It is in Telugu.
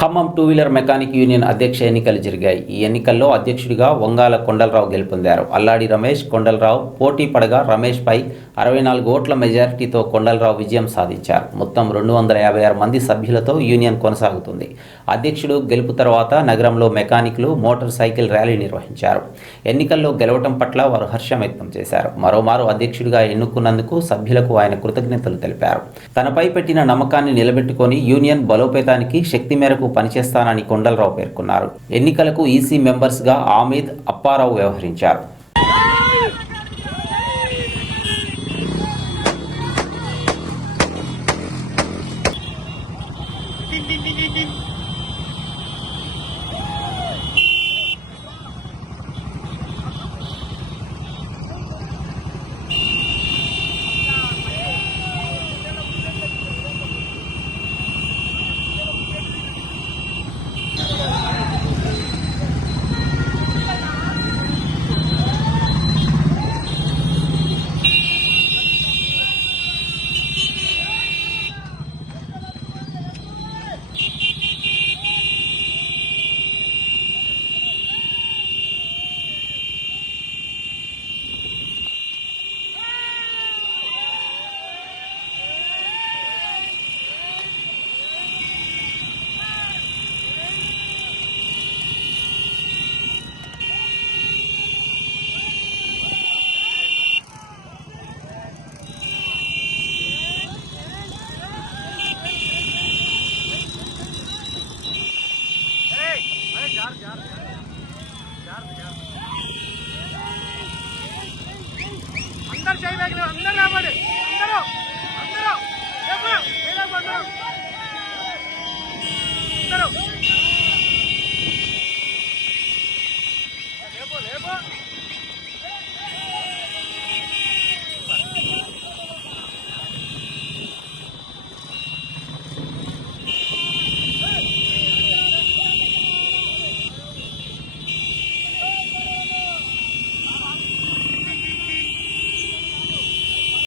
Khammam two wheeler mechanic union అధ్యక్ష ఎన్నికలు జరిగాయి. ఈ ఎన్నికల్లో అధ్యక్షుడిగా వంగాల కొండలరావు గెలుపొందారు. అల్లాడి రమేష్, కొండలరావు పోటీ పడగా రమేష్పై 64 ఓట్ల మెజారిటీతో కొండలరావు విజయం సాధించారు. మొత్తం 256 మంది సభ్యులతో యూనియన్ కొనసాగుతుంది. అధ్యక్షుడు గెలుపు తర్వాత నగరంలో మెకానిక్లు మోటార్ సైకిల్ ర్యాలీ నిర్వహించారు. ఎన్నికల్లో గెలవటం పట్ల వారు హర్షం వ్యక్తం చేశారు. మరోమారు అధ్యక్షుడిగా ఎన్నుకున్నందుకు సభ్యులకు ఆయన కృతజ్ఞతలు తెలిపారు. తనపై పెట్టిన నమ్మకాన్ని నిలబెట్టుకొని యూనియన్ బలోపేతానికి శక్తి మేరకు పనిచేస్తానని కొండలరావు పేర్కొన్నారు. ఎన్నికలకు ఈసీ మెంబర్స్గా ఆమీద్, అప్పారావు వ్యవహరించారు. Din din din din din.